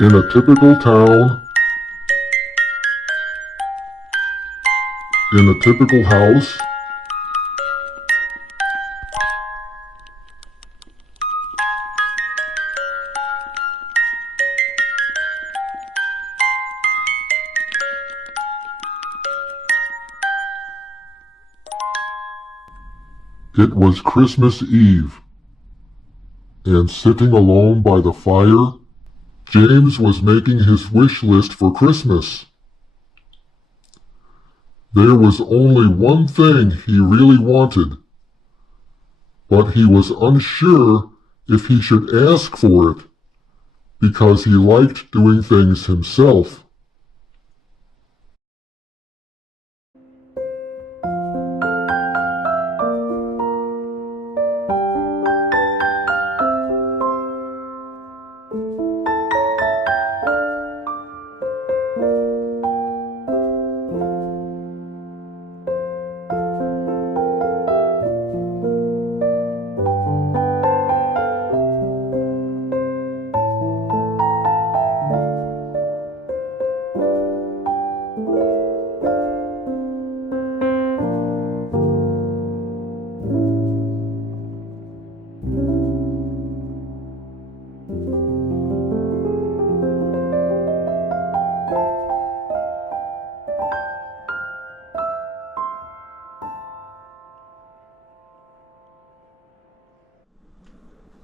In a typical town, in a typical house, it was Christmas Eve, and sitting alone by the fire, James was making his wish list for Christmas. There was only one thing he really wanted, but he was unsure if he should ask for it, because he liked doing things himself.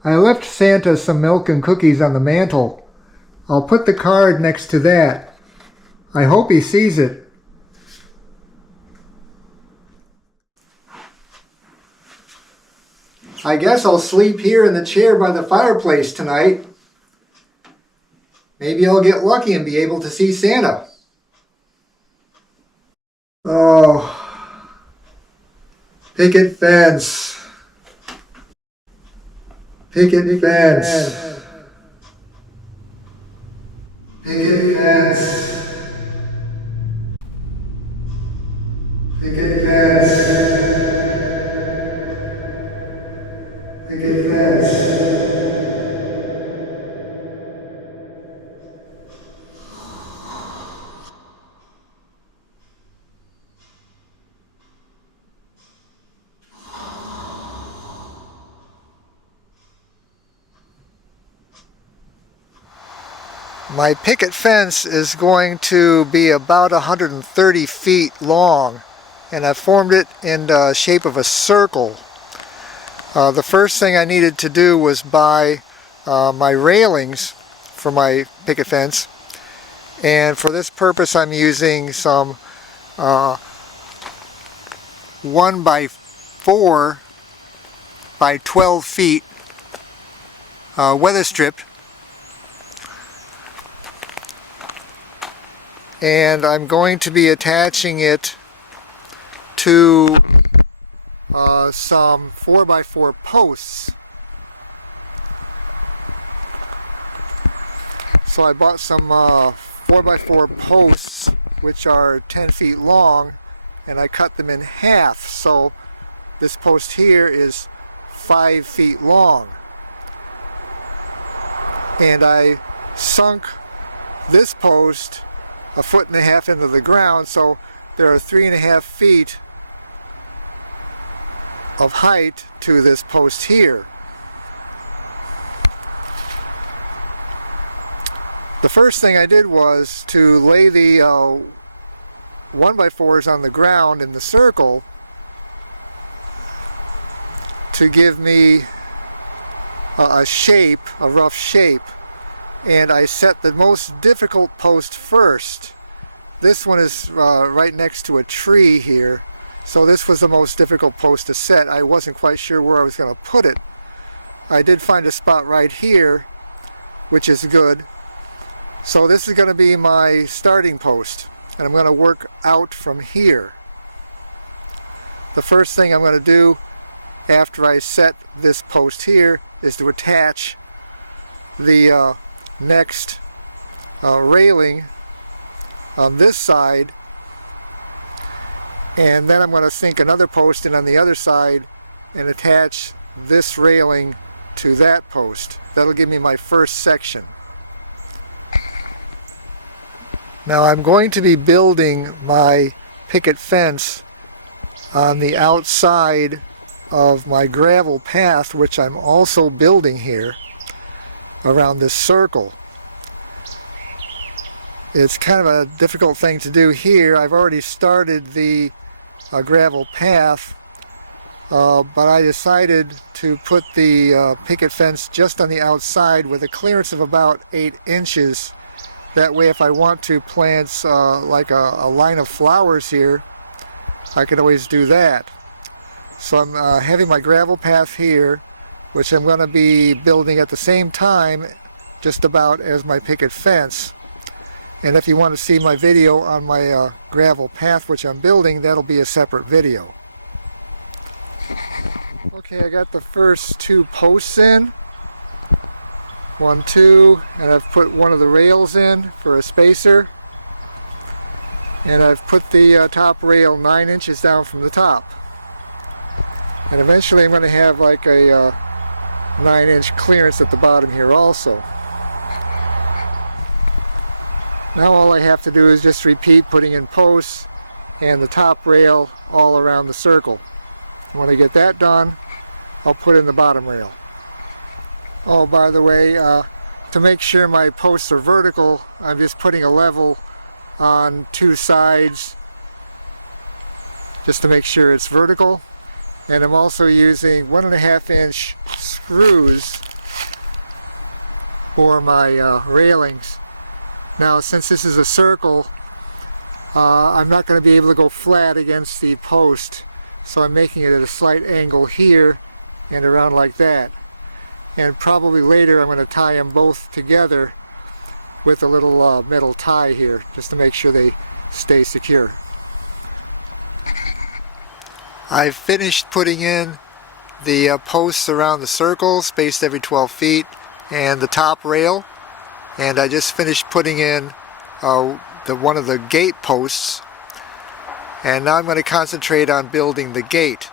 I left Santa some milk and cookies on the mantel. I'll put the card next to that. I hope he sees it. I guess I'll sleep here in the chair by the fireplace tonight. Maybe I'll get lucky and be able to see Santa. Oh, picket fence. Picket fence. Picket fence. Picket fence. Picket fence. My picket fence is going to be about 130 feet long, and I've formed it in the shape of a circle. The first thing I needed to do was buy my railings for my picket fence, and for this purpose I'm using some 1 by 4 by 12 feet weather stripped. And I'm going to be attaching it to some 4 by 4 posts. So I bought some 4 by 4 posts, which are 10 feet long, and I cut them in half. So this post here is 5 feet long. And I sunk this post 1.5 feet into the ground, so there are 3.5 feet of height to this post here. The first thing I did was to lay the 1 by 4s on the ground in the circle to give me a shape, a rough shape. And I set the most difficult post first. This one is right next to a tree here, so this was the most difficult post to set. I wasn't quite sure where I was going to put it. I did find a spot right here, which is good. So this is going to be my starting post, and I'm going to work out from here. The first thing I'm going to do after I set this post here is to attach the next railing on this side, and then I'm going to sink another post in on the other side and attach this railing to that post. That'll give me my first section. Now I'm going to be building my picket fence on the outside of my gravel path, which I'm also building here around this circle. It's kind of a difficult thing to do here. I've already started the gravel path, but I decided to put the picket fence just on the outside with a clearance of about 8 inches. That way if I want to plant like a line of flowers here, I can always do that. So I'm having my gravel path here, which I'm going to be building at the same time just about as my picket fence. And if you want to see my video on my gravel path which I'm building, that'll be a separate video. Okay, I got the first 2 posts in. 1, 2, and I've put one of the rails in for a spacer. And I've put the top rail 9 inches down from the top. And eventually I'm going to have like a 9-inch clearance at the bottom here also. Now all I have to do is just repeat putting in posts and the top rail all around the circle. When I get that done, I'll put in the bottom rail. Oh, by the way, to make sure my posts are vertical, I'm just putting a level on 2 sides just to make sure it's vertical. And I'm also using 1.5-inch screws for my railings. Now, since this is a circle, I'm not going to be able to go flat against the post, so I'm making it at a slight angle here and around like that. And probably later I'm going to tie them both together with a little metal tie here, just to make sure they stay secure. I've finished putting in the posts around the circle, spaced every 12 feet, and the top rail. And I just finished putting in one of the gate posts. And now I'm going to concentrate on building the gate.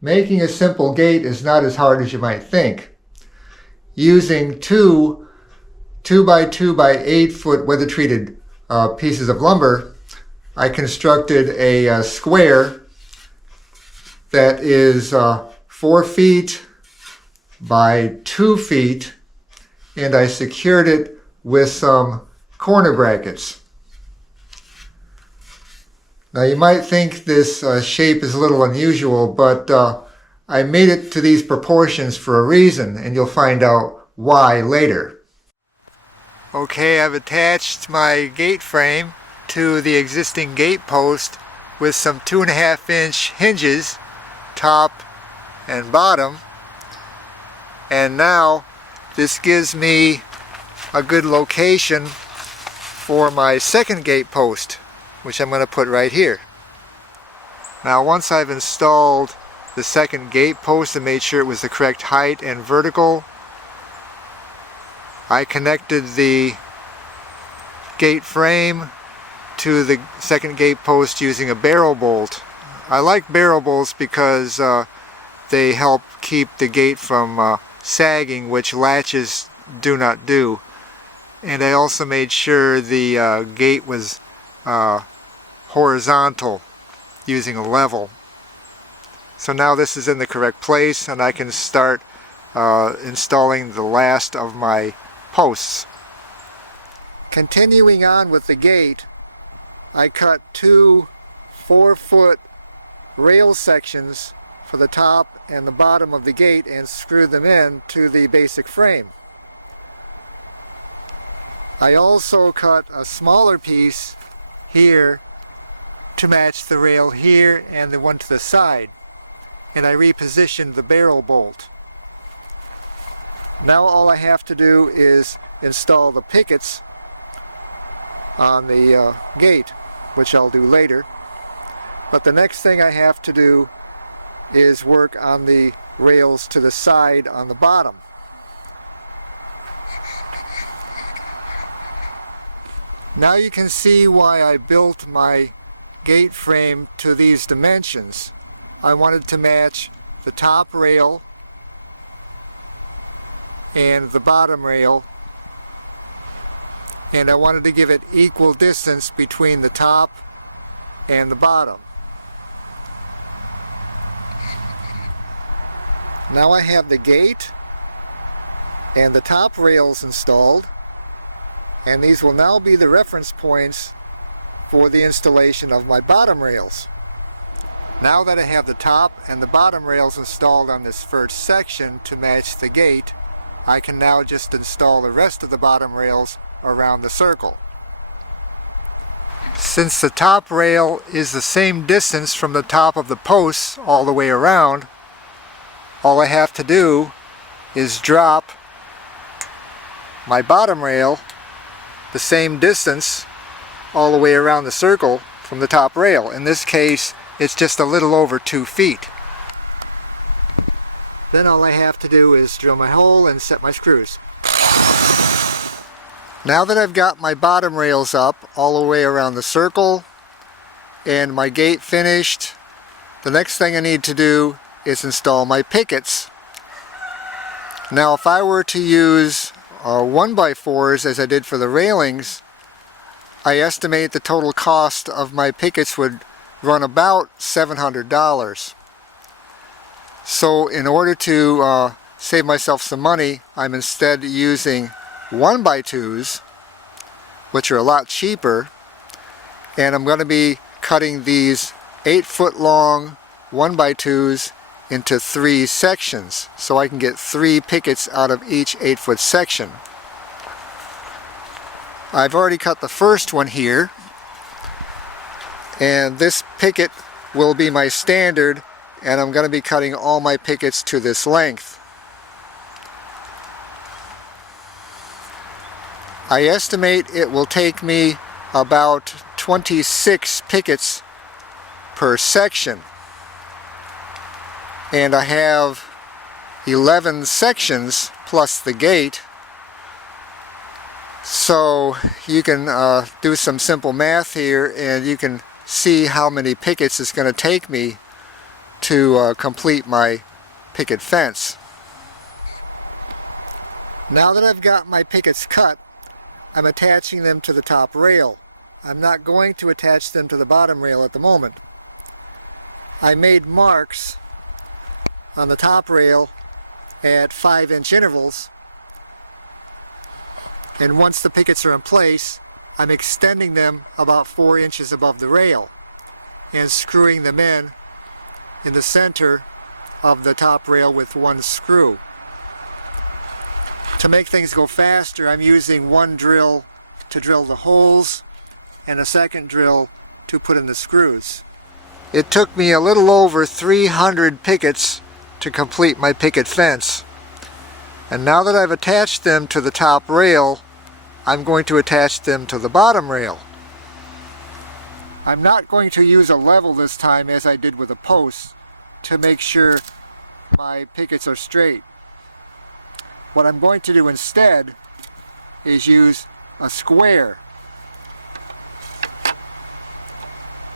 Making a simple gate is not as hard as you might think. Using 2 2x2 by 8 foot weather treated pieces of lumber, I constructed a square that is 4 feet by 2 feet, and I secured it with some corner brackets. Now you might think this shape is a little unusual, but I made it to these proportions for a reason, and you'll find out why later. Okay, I've attached my gate frame to the existing gate post with some 2.5-inch hinges, top and bottom. And now this gives me a good location for my second gate post, which I'm going to put right here. Now once I've installed the second gate post and made sure it was the correct height and vertical, I connected the gate frame to the second gate post using a barrel bolt. I like barrel bolts because they help keep the gate from sagging, which latches do not do. And I also made sure the gate was horizontal using a level. So now this is in the correct place, and I can start installing the last of my posts. Continuing on with the gate, I cut 2 4-foot rail sections for the top and the bottom of the gate and screwed them in to the basic frame. I also cut a smaller piece here to match the rail here and the one to the side, and I repositioned the barrel bolt. Now all I have to do is install the pickets on the gate, which I'll do later. But the next thing I have to do is work on the rails to the side on the bottom. Now you can see why I built my gate frame to these dimensions. I wanted to match the top rail and the bottom rail and I wanted to give it equal distance between the top and the bottom. Now I have the gate and the top rails installed, and these will now be the reference points for the installation of my bottom rails. Now that I have the top and the bottom rails installed on this first section to match the gate, I can now just install the rest of the bottom rails around the circle. Since the top rail is the same distance from the top of the posts all the way around, all I have to do is drop my bottom rail the same distance all the way around the circle from the top rail. In this case, it's just a little over 2 feet. Then all I have to do is drill my hole and set my screws. Now that I've got my bottom rails up all the way around the circle and my gate finished, the next thing I need to do is install my pickets. Now if I were to use 1x4s as I did for the railings, I estimate the total cost of my pickets would run about $700. So in order to save myself some money, I'm instead using 1x2s, which are a lot cheaper, and I'm going to be cutting these 8-foot long 1x2s into 3 sections so I can get 3 pickets out of each 8-foot section. I've already cut the first one here, and this picket will be my standard, and I'm going to be cutting all my pickets to this length. I estimate it will take me about 26 pickets per section, and I have 11 sections plus the gate, so you can do some simple math here and you can see how many pickets it's going to take me to complete my picket fence. Now that I've got my pickets cut, I'm attaching them to the top rail. I'm not going to attach them to the bottom rail at the moment. I made marks on the top rail at 5-inch intervals, and once the pickets are in place, I'm extending them about 4 inches above the rail and screwing them in the center of the top rail with one screw. To make things go faster, I'm using one drill to drill the holes and a second drill to put in the screws. It took me a little over 300 pickets to complete my picket fence. And now that I've attached them to the top rail, I'm going to attach them to the bottom rail. I'm not going to use a level this time as I did with the posts to make sure my pickets are straight. What I'm going to do instead is use a square.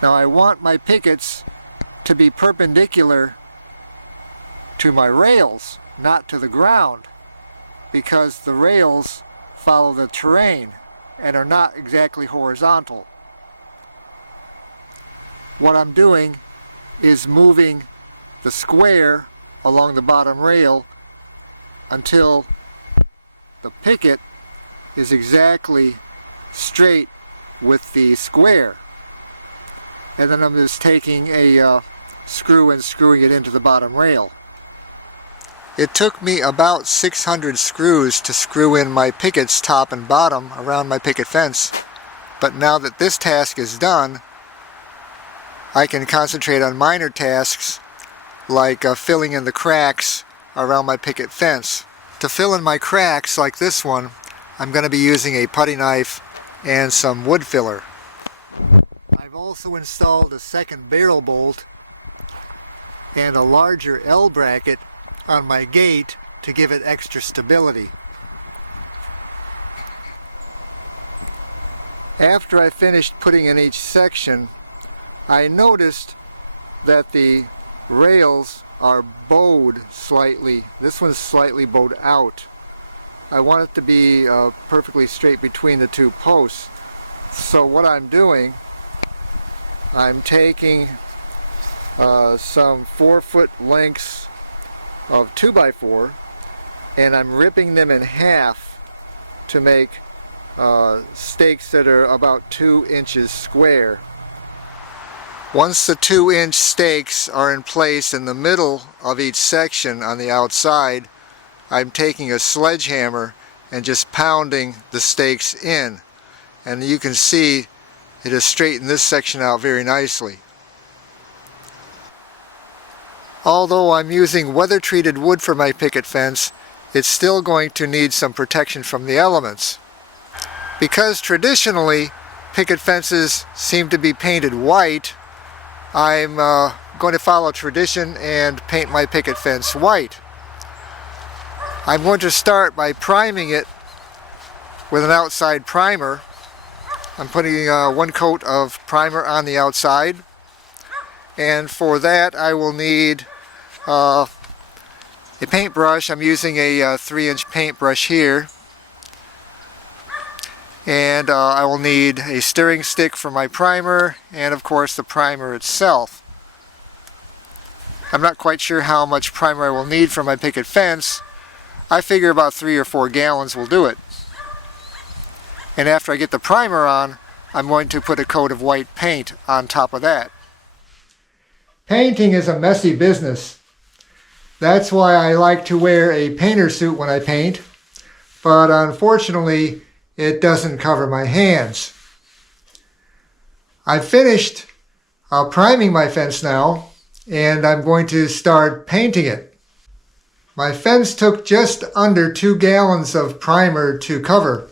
Now I want my pickets to be perpendicular to my rails, not to the ground, because the rails follow the terrain and are not exactly horizontal. What I'm doing is moving the square along the bottom rail until the picket is exactly straight with the square. And then I'm just taking a screw and screwing it into the bottom rail. It took me about 600 screws to screw in my pickets top and bottom around my picket fence, but now that this task is done, I can concentrate on minor tasks like filling in the cracks around my picket fence. To fill in my cracks like this one, I'm going to be using a putty knife and some wood filler. I've also installed a second barrel bolt and a larger L bracket on my gate to give it extra stability. After I finished putting in each section, I noticed that the rails are bowed slightly. This one's slightly bowed out, I want it to be perfectly straight between the two posts. So what I'm doing, I'm taking some 4-foot lengths of 2x4 and I'm ripping them in half to make stakes that are about 2 inches square. Once the 2-inch stakes are in place in the middle of each section on the outside, I'm taking a sledgehammer and just pounding the stakes in. And you can see it has straightened this section out very nicely. Although I'm using weather-treated wood for my picket fence, it's still going to need some protection from the elements. Because traditionally picket fences seem to be painted white, I'm going to follow tradition and paint my picket fence white. I'm going to start by priming it with an outside primer. I'm putting 1 coat of primer on the outside, and for that I will need a paintbrush. I'm using a 3-inch paintbrush here, and I will need a stirring stick for my primer, and of course the primer itself. I'm not quite sure how much primer I will need for my picket fence. I figure about 3 or 4 gallons will do it. And after I get the primer on, I'm going to put a coat of white paint on top of that. Painting is a messy business. That's why I like to wear a painter suit when I paint, but unfortunately it doesn't cover my hands. I've finished priming my fence now, and I'm going to start painting it. My fence took just under 2 gallons of primer to cover.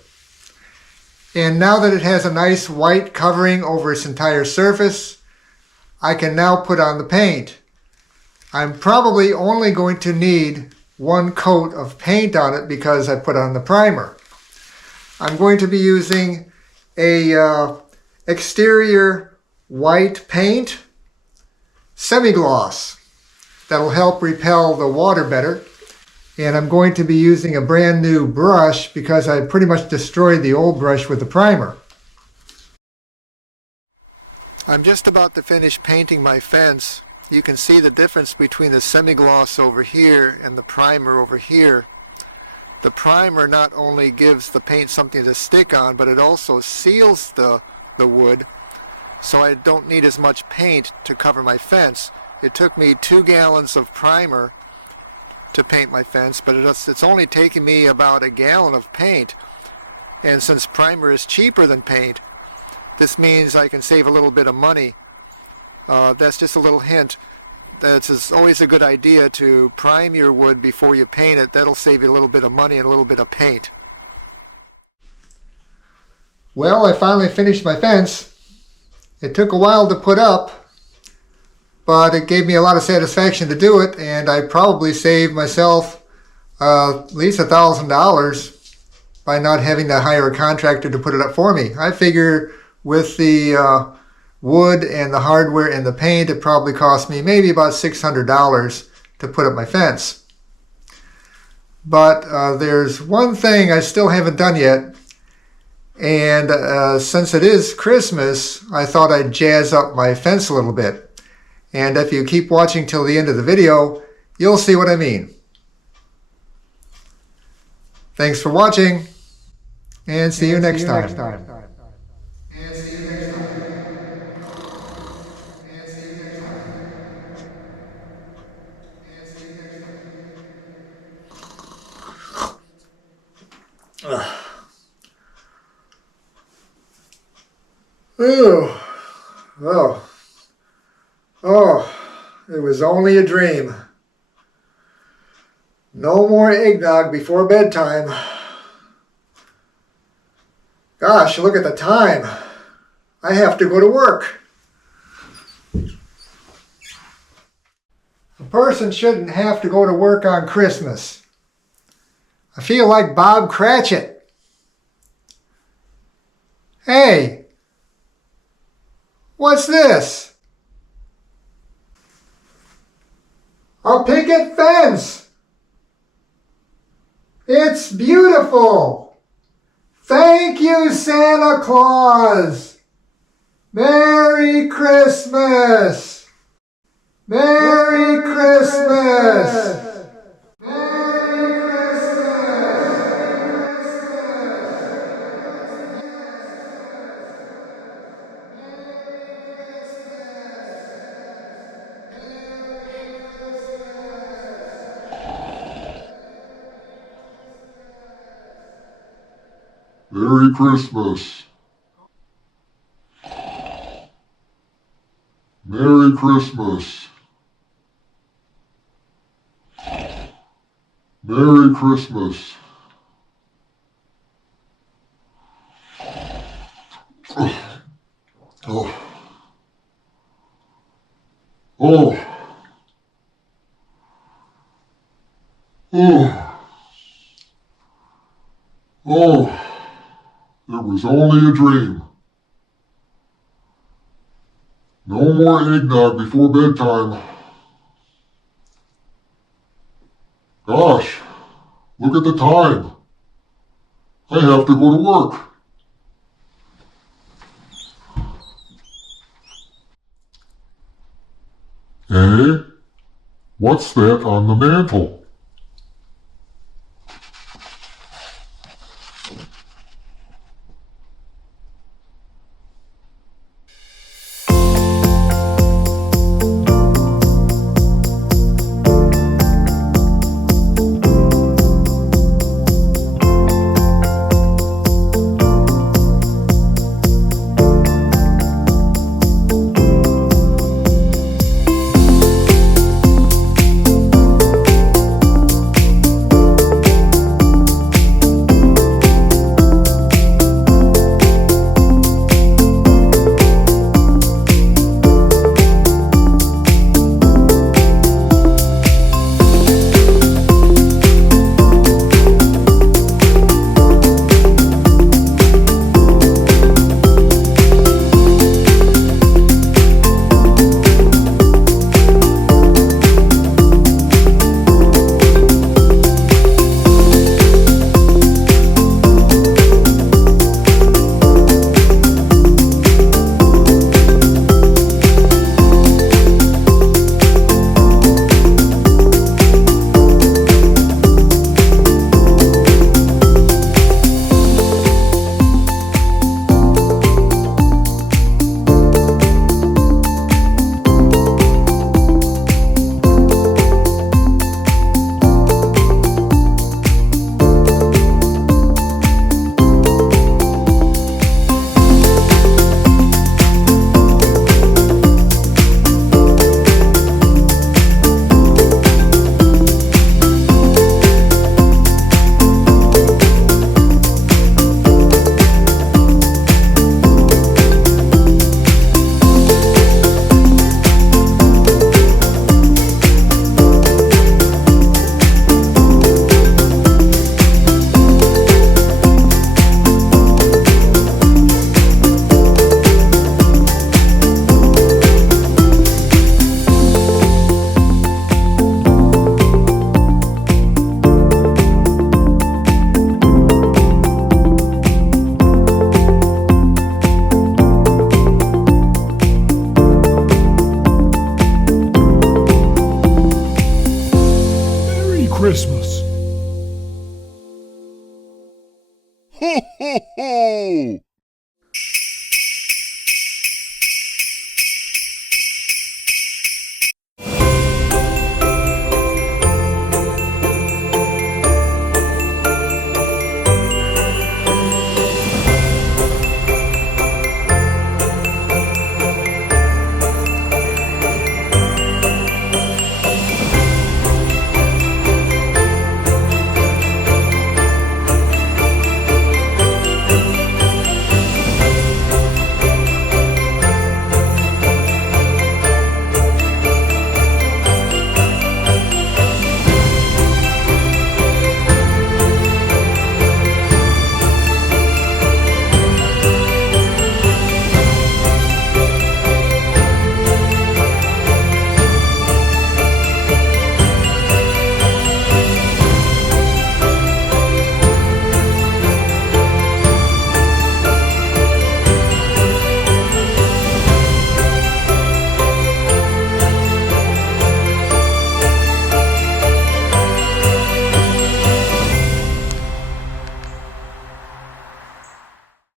And now that it has a nice white covering over its entire surface, I can now put on the paint. I'm probably only going to need 1 coat of paint on it because I put on the primer. I'm going to be using a exterior white paint, semi-gloss. That'll help repel the water better. And I'm going to be using a brand new brush because I pretty much destroyed the old brush with the primer. I'm just about to finish painting my fence. You can see the difference between the semi-gloss over here and the primer over here. The primer not only gives the paint something to stick on, but it also seals the wood, so I don't need as much paint to cover my fence. It took me 2 gallons of primer to paint my fence, but it's only taking me about 1 gallon of paint. And since primer is cheaper than paint, this means I can save a little bit of money. That's just a little hint. It's always a good idea to prime your wood before you paint it. That'll save you a little bit of money and a little bit of paint. Well, I finally finished my fence. It took a while to put up, but it gave me a lot of satisfaction to do it, and I probably saved myself at least $1,000 by not having to hire a contractor to put it up for me. I figure with the wood and the hardware and the paint, it probably cost me maybe about $600 to put up my fence. But there's one thing I still haven't done yet, and since it is Christmas, I thought I'd jazz up my fence a little bit. And if you keep watching till the end of the video, you'll see what I mean. Thanks for watching, and see you next time. It was only a dream. No more eggnog before bedtime. Gosh, look at the time. I have to go to work. A person shouldn't have to go to work on Christmas. I feel like Bob Cratchit. Hey, what's this? A picket fence! It's beautiful. Thank you, Santa Claus. Merry Christmas. Merry Christmas. Merry Christmas. Merry Christmas. Merry Christmas. Oh. Oh. Oh. Oh. It was only a dream. No more eggnog before bedtime. Gosh, look at the time. I have to go to work. Eh? What's that on the mantel? Christmas. Ho, ho, ho!